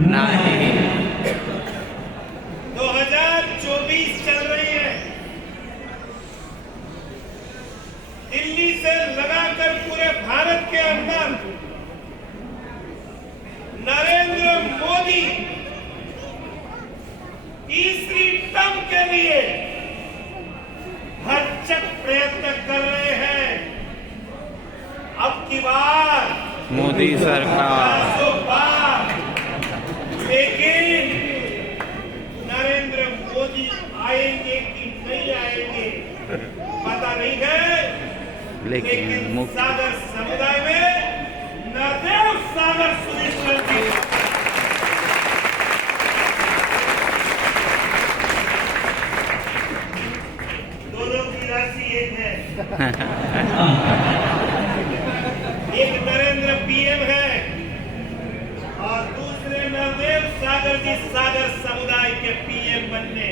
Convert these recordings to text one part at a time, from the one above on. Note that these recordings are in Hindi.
नहीं 2024 चल रही है। दिल्ली से लगाकर पूरे भारत के अंदर नरेंद्र मोदी तीसरी टर्म के लिए भरसक प्रयत्न कर रहे हैं। अब की बार मोदी सरकार, लेकिन नरेंद्र मोदी आएंगे कि नहीं आएंगे पता नहीं है, लेकिन सागर समुदाय में नरदेव सागर सुरेश्वर जी दोनों की राशि एक है। एक नरेंद्र पीएम है और दूसरे नरदेव सागर जी सागर समुदाय के पीएम बनने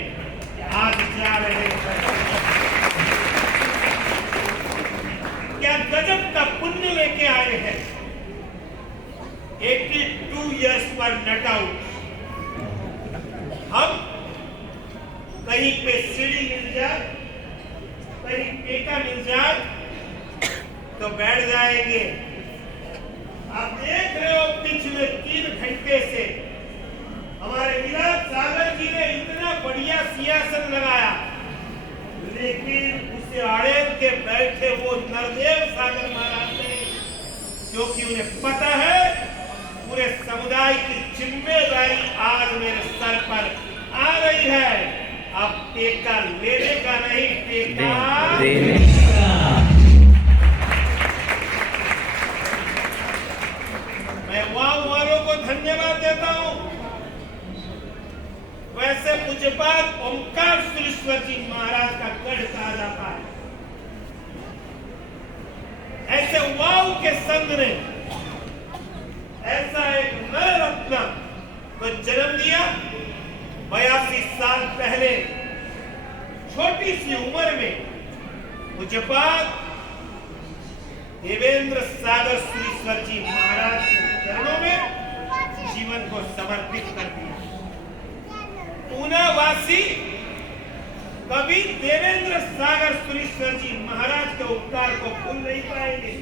आज जा रहे हैं। क्या गजब का पुण्य लेके आए हैं। 82 इयर्स पर नट आउट। हम कहीं पे सीढ़ी मिल जाए, कहीं टेका मिल जाए तो बैठ जाएंगे। आप देख रहे हो पिछले 3 घंटे से हमारे विराट सागर जी ने इतना बढ़िया सिंहासन लगाया, लेकिन उसे अड़ेल के बैठे वो नरदेव सागर महाराज ने, क्योंकि उन्हें पता है पूरे समुदाय की जिम्मेदारी आज मेरे सर पर आ रही है। अब टेका लेने का नहीं, टेका देने का। मैं वाव वालों को धन्यवाद देता हूं। वैसे पूज्यपाद ओमकार सुरेश्वर जी महाराज का गढ़ कहा जाता है। ऐसे वाव के संघ ने ऐसा एक नर रत्न को जन्म दिया। 82 साल पहले छोटी सी उम्र में पूज्यपाद देवेंद्र सागर सुरेश्वर जी महाराज के चरणों में जीवन को समर्पित कर दिया। ऊनावासी कभी देवेंद्र सागर सुरेश्वर जी महाराज के उपकार को भूल नहीं पाएंगे,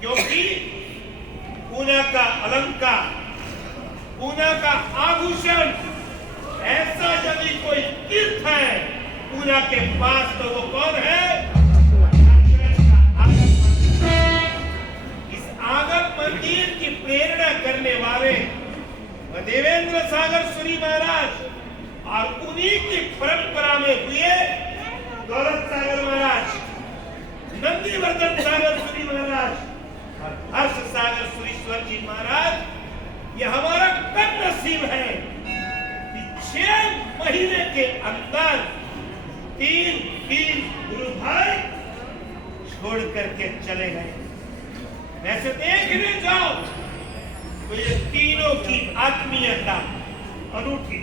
क्योंकि ऊना का अलंकार, ऊना का आभूषण, ऐसा यदि कोई तीर्थ है ऊना के पास तो वो कौन है? इस आगम मंदिर की प्रेरणा करने वाले देवेंद्र सागर सूरी महाराज और उन्हीं की परंपरा में हुए दौलत सागर महाराज, नंदीवर्धन सागर सूरी महाराज और हर्ष सागर सुरेश्वर जी महाराज। यह हमारा कदनसीब है कि 6 महीने के अंदर 3 गुरु भाई छोड़ करके चले गए। वैसे देखने जाओ तो ये तीनों की आत्मीयता अनूठी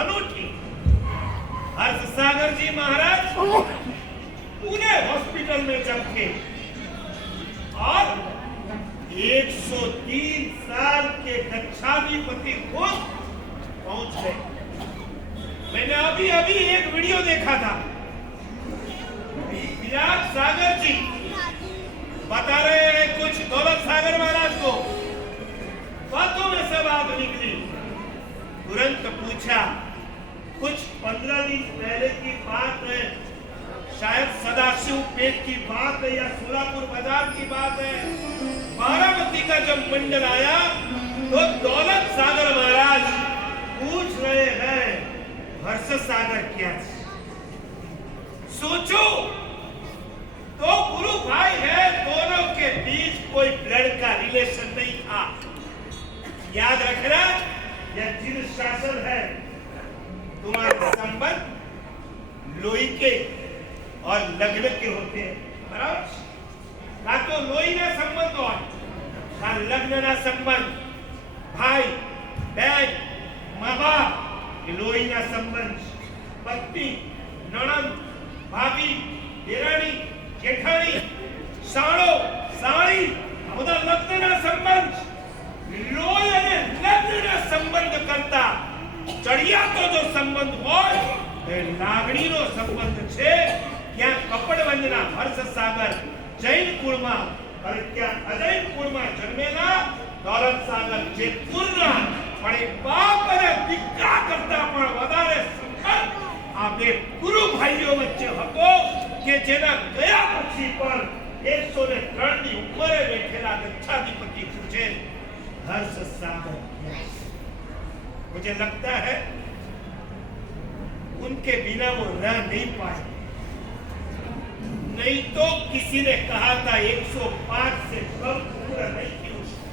अनूठी। हर्ष सागर जी महाराज पुणे हॉस्पिटल में जब थे और 103 साल के गच्छाधिपति को पहुंच गए। मैंने अभी एक वीडियो देखा था। विराट सागर जी बता रहे हैं कुछ दौलत सागर महाराज को, बातों में से बात निकली। तुरंत पूछा, कुछ 15 दिन पहले की बात है, शायद सदाशिव पेट की बात है या सोलापुर बाजार की बात है। बारामती का जब मंडल आया तो दौलत सागर महाराज पूछ रहे हैं हर्ष सागर क्या? सोचो तो गुरु भाई है, दोनों के बीच कोई ब्लड का रिलेशन नहीं था। याद रखना, यह जिन शासन है तुम्हारे संबंध लोई के और लग्न के होते हैं, बराबर? ना तो लोई ना संबंध और ना लग्न ना संबंध, भाई बहन माँ बाप लोई ना संबंध, पत्नी ननद भाभी देरानी जेठानी साड़ो साड़ी उधर लग्न ना संबंध, लोई અને લગ્નના સંબંધ કરતા ચડિયા તો જો સંબંધ હોય એ લાગણીનો સંબંધ છે। ક્યાં કપડવંજના હર્ષ સાગર જૈન કુળમાં અને ક્યાં અજૈન કુળમાં જન્મેલા દૌલત સાગર જેતપુરના, પણ એ બાપ અને દીકરા કરતા પણ વધારે સંબંધ આ બે ગુરુ ભાઈઓ વચ્ચે હતો કે જેના ગયા પછી પણ 103 ની ઉંમરે બેઠેલા ગચ્છાધિપતિ પૂછે हर्ष सागर। मुझे लगता है उनके बिना वो रह नहीं पाए, नहीं तो किसी ने कहा था 105 से कम उम्र नहीं थी उसकी,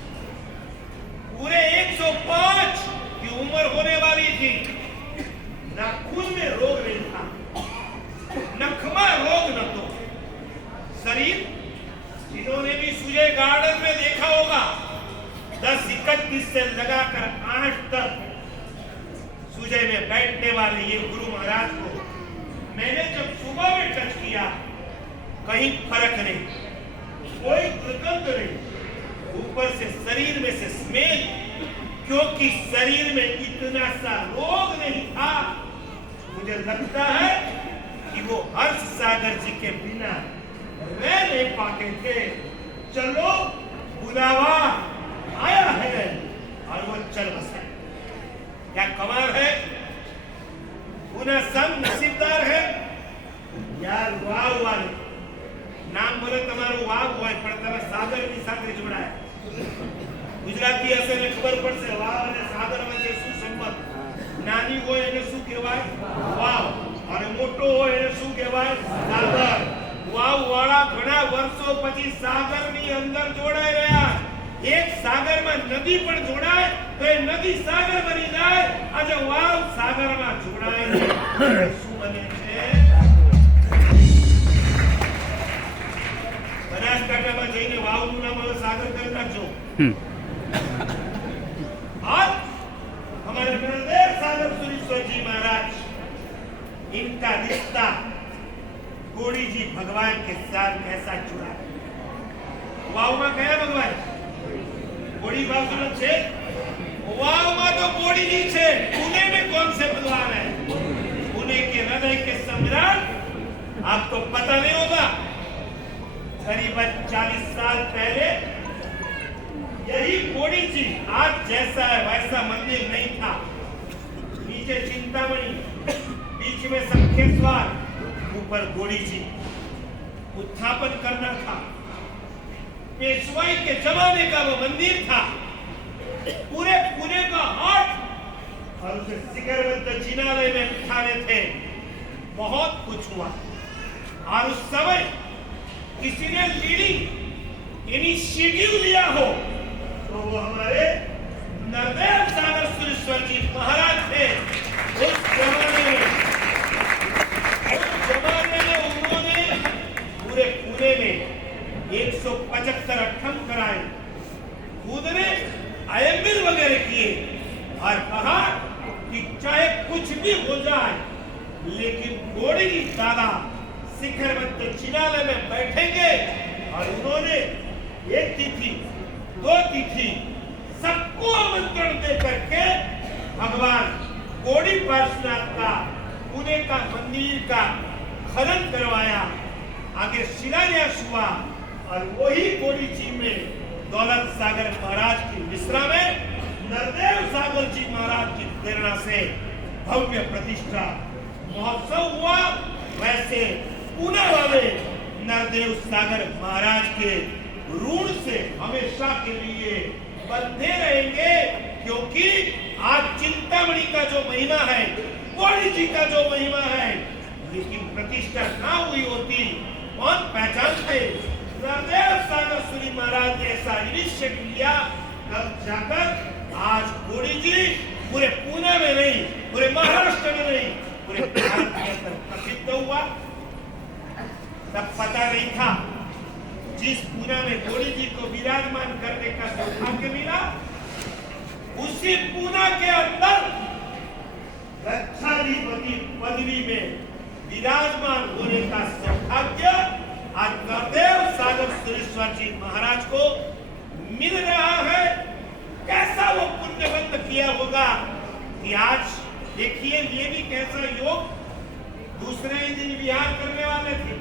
पूरे 105 की उम्र होने वाली थी। ना खून में रोग नहीं था, नखमा रोग न तो शरीर, जिन्होंने भी सूर्य गार्डन में देखा होगा 10-31 से लगाकर 8 तक सूजय में बैठने वाले ये गुरु महाराज को मैंने जब सुबह में टच किया, कहीं फर्क नहीं, कोई दुर्गंध नहीं, ऊपर से शरीर में से स्मेल, क्योंकि शरीर में इतना सा रोग नहीं था। मुझे लगता है कि वो हर्ष सागर जी के बिना रह नहीं पाते थे। चलो बुलावा आया है और वो चल बसा। क्या कमाल है, उन्हें सब नसीबदार है यार। वाव वाले नाम बोले તમારું વાવ હોય પણ તમે સાગર ની સાથે જોડાય। ગુજરાતી હશે ને ખબર પડશે વાવ અને સાગર વચ્ચે શું સંબંધ। નાની હોય એને શું કહેવાય? વાવ, અને મોટો હોય એને શું કહેવાય? સાગર। વાવ વાળા ઘણા વર્ષો પછી સાગર ની અંદર જોડાઈ રહ્યા। एक सागर में नदी पर जोड़ाए तो ये नदी सागर बनी जाए। आज वाव सागर में जोड़ाए શું બને છે? બનાસકાંઠામાં જઈને વાવનું નામ હવે સાગર કરી નાખજો। आज हमारे गुरुदेव सागर सुरेश्वर जी महाराज, इनका रिश्ता गोड़ी जी भगवान के साथ कैसा जुड़ा? वाव में गया भगवान गोड़ी बाजू छे, वाव में तो गोड़ी जी छे, पुणे में कौन से भगवान है? पुणे के हृदय के सम्राट, आपको पता नहीं होगा, करीबन 40 साल पहले यही गोड़ी जी, आज जैसा है वैसा मंदिर नहीं था। नीचे चिंतामणि, बीच में संखेश्वर, ऊपर गोड़ी जी उत्थापन करना था। पेशवाई के जमाने का वो मंदिर था, पूरे पुणे का हाट, और उसे शिखरवंत जिनालय में बिठाने थे। बहुत कुछ हुआ और उस समय किसी ने लीडिंग इनिशिएटिव लिया हो तो वो हमारे नरदेव सागर सुरेश्वर जी महाराज थे। उस जमाने में उन्होंने पूरे पुणे में 175 अठम कराए, खुद ने आयम्बिल वगैरह किए और कहा कि चाहे कुछ भी हो जाए लेकिन गोड़ी जी दादा शिखरवंत जिनालय में बैठेंगे। और उन्होंने एक तिथि 2 तिथि सबको आमंत्रण दे करके भगवान गोड़ी पार्श्वनाथ का पुणे का मंदिर का खनन करवाया, आगे शिलान्यास हुआ और वही गोड़ी जी में दौलत सागर महाराज की मिश्रा में नरदेव सागर जी महाराज की प्रेरणा से भव्य प्रतिष्ठा महोत्सव हुआ। वैसे पुणे वाले नरदेव सागर महाराज के ऋण से हमेशा के लिए बंधे रहेंगे, क्योंकि आज चिंतामणि का जो महिमा है, गौरी जी का जो महिमा है, लेकिन प्रतिष्ठा ना हुई होती कौन पहचानते? नरदेव सागर सूरी महाराज ने ऐसा इनिशिएटिव लिया, तब जाकर आज गौरी जी पूरे पुणे में नहीं, पूरे महाराष्ट्र में नहीं, पूरे भारत के अंदर प्रसिद्ध हुआ। तब पता नहीं था जिस पुणे में गौरी जी को विराजमान करने का सौभाग्य मिला, उसी पुणे के अंदर रक्षाधिपति पदवी में विराजमान होने का सौभाग्य आज नरदेव सागर सुरेश्वर जी महाराज को मिल रहा है। कैसा वो पुण्यबंध किया होगा कि आज देखिए, ये भी कैसा योग, दूसरे ही दिन विहार करने वाले थे,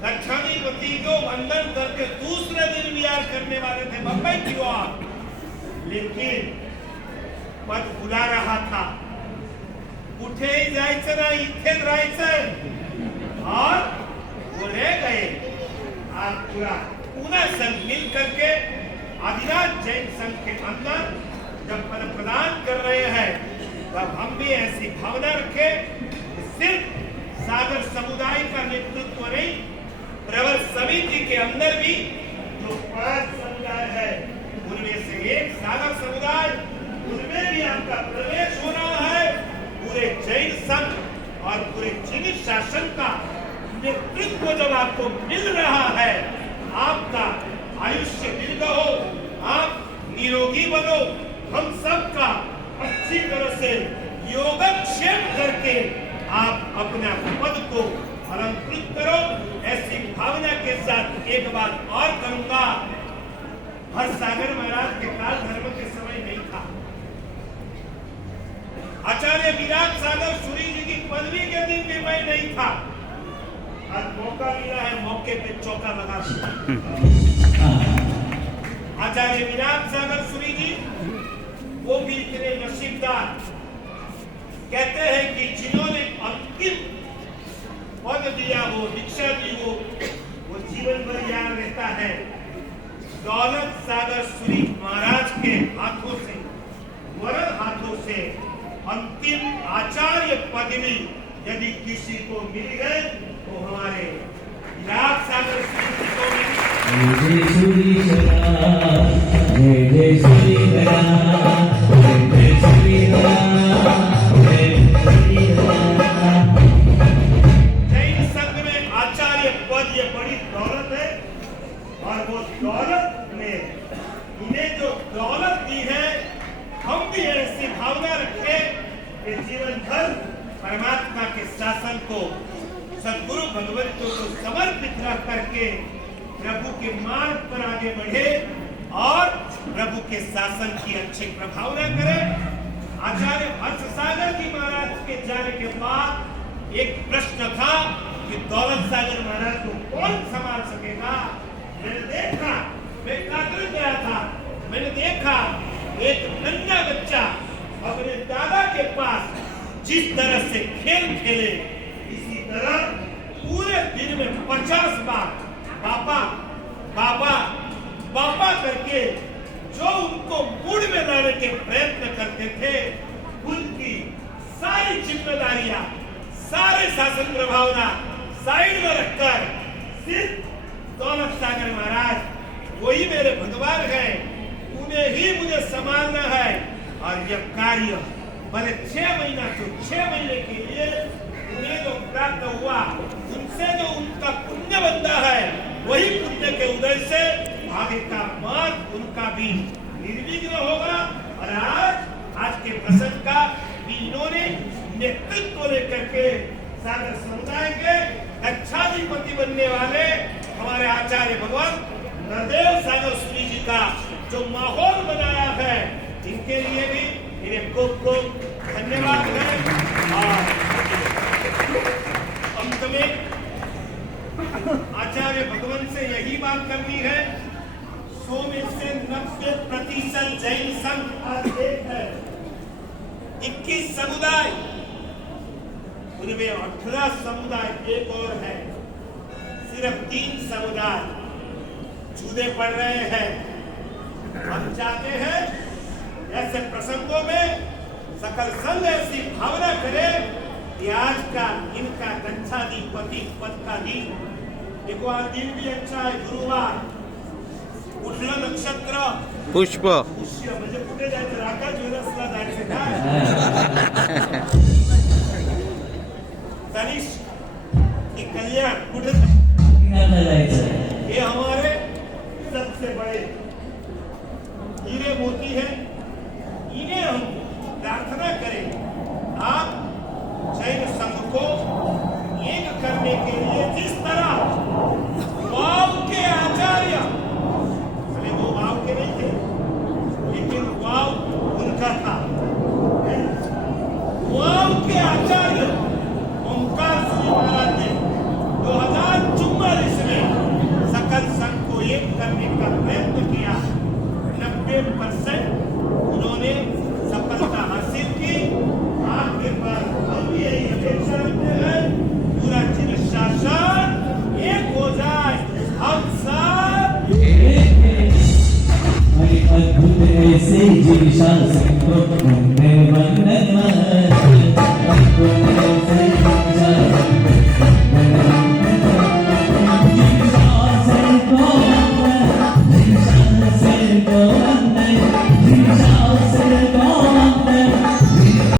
रक्षाधिपति को वंदन करके दूसरे दिन विहार करने वाले थे बंबई की ओर, लेकिन पद बुला रहा था, कुठेही जायचं नाही, इथेच राहायचं, और वो रह गए। आज पूरा पुणे संघ मिल करके आदिनाथ जैन संघ के अंदर जब पद प्रदान कर रहे हैं, तब हम भी ऐसी भावना रखें, सिर्फ सागर समुदाय का नेतृत्व नहीं, प्रवर समिति के अंदर भी जो 5 समुदाय है, उनमें से एक सागर समुदाय, उनमें भी आपका प्रवेश हो रहा है। पूरे जैन संघ और पूरे चीनी शासन का नेतृत्व जब आपको मिल रहा है, आपका आयुष्य दीर्घ हो, आप निरोगी बनो, हम सबका अच्छी तरह से योगक्षेम करके आप अपना पद को अलंकृत करो। ऐसी भावना के साथ एक बात और करूंगा, हर सागर महाराज के काल धर्म के समय नहीं था, आचार्य विराट सागर सूरी जी की पदवी के दिन भी मैं नहीं था। आज मौका मिला है, मौके पे चौका लगा दिया। आचार्य विराट सागर सूरी जी वो भी इतने नसीबदार, कहते हैं कि जिन्होंने अंतिम पद दिया हो, दीक्षा दी हो, वो जीवन भर याद रहता है। दौलत सागर सूरी महाराज के हाथों से, वरद हाथों से अंतिम आचार्य पदवी यदि किसी को मिल गए तो हमारे विराट सागर सूरी जी को जैन संघ में आचार्य पद ये बड़ी दौलत है, और वो दौलत में इन्हें जो दौलत दी है, हम भी ऐसी भावना रखें कि जीवन भर परमात्मा के शासन को, सद्गुरु भगवत को समर्पित रख करके प्रभु के मार्ग पर आगे बढ़े और प्रभु के शासन की अच्छी प्रभावना करें। आचार्य हर्ष सागर जी महाराज के जाने के बाद एक प्रश्न था कि दौलत सागर महाराज को कौन संभाल सकेगा। मैंने देखा, मैं कातर गया था, मैंने देखा एक नन्हा बच्चा अपने दादा के पास जिस तरह से खेल खेले, इसी तरह पूरे दिन में 50 बार पापा पापा पापा करके जो उनको मूड में लाने के प्रयत्न करते थे, उनकी सारी जिम्मेदारियां, सारे शासन प्रभावना साइड में रखकर सिर्फ दौलत सागर महाराज वही मेरे भगवान है, उन्हें ही मुझे संभालना है। और यह कार्य भले 6 महीना तो 6 महीने के लिए उन्हें जो प्राप्त हुआ, उनसे जो उनका पुण्य बनता है, वही पुण्य के उदय से आगे का मार्ग उनका भी निर्विघ्न होगा। और आज के प्रसंग का भी इन्होंने नेतृत्व लेकर के सागर समुदाय के रक्षाधिपति बनने वाले हमारे आचार्य भगवान नरदेव सागर सूरी जी का जो माहौल बनाया है, इनके लिए भी इन्हें खूब खूब धन्यवाद है। और अंत में आचार्य भगवान से यही बात करनी है, 100 में से 90% जैन संघ आज एक है, 21 समुदाय उनमें 18 समुदाय एक और है, सिर्फ 3 समुदाय छूने पड़ रहे हैं। हम चाहते हैं ऐसे प्रसंगों में सकल संघ ऐसी भावना करे कि आज का इनका दक्षाधिपति पद का दिन, देखो आज दिन भी अच्छा है, गुरुवार, उठलं नक्षत्र पुष्प पुष्य, म्हणजे कुठे जायचं, राका ज्वेलर्सला जायचं काय, तनिष्क की कल्याण कुठे ये हमारे सबसे बड़े हीरे मोती है, इन्हें हम प्रार्थना करें आप जैन संघ को एक करने के लिए जिस तरह वाव के आचार्य, अरे वो वाव के नहीं थे लेकिन वाव उनका था, वाव के आचार्य ओंकार श्री महाराज ने 2044 में सकल संघ को एक करने का प्रयत्न किया। 90% उन्होंने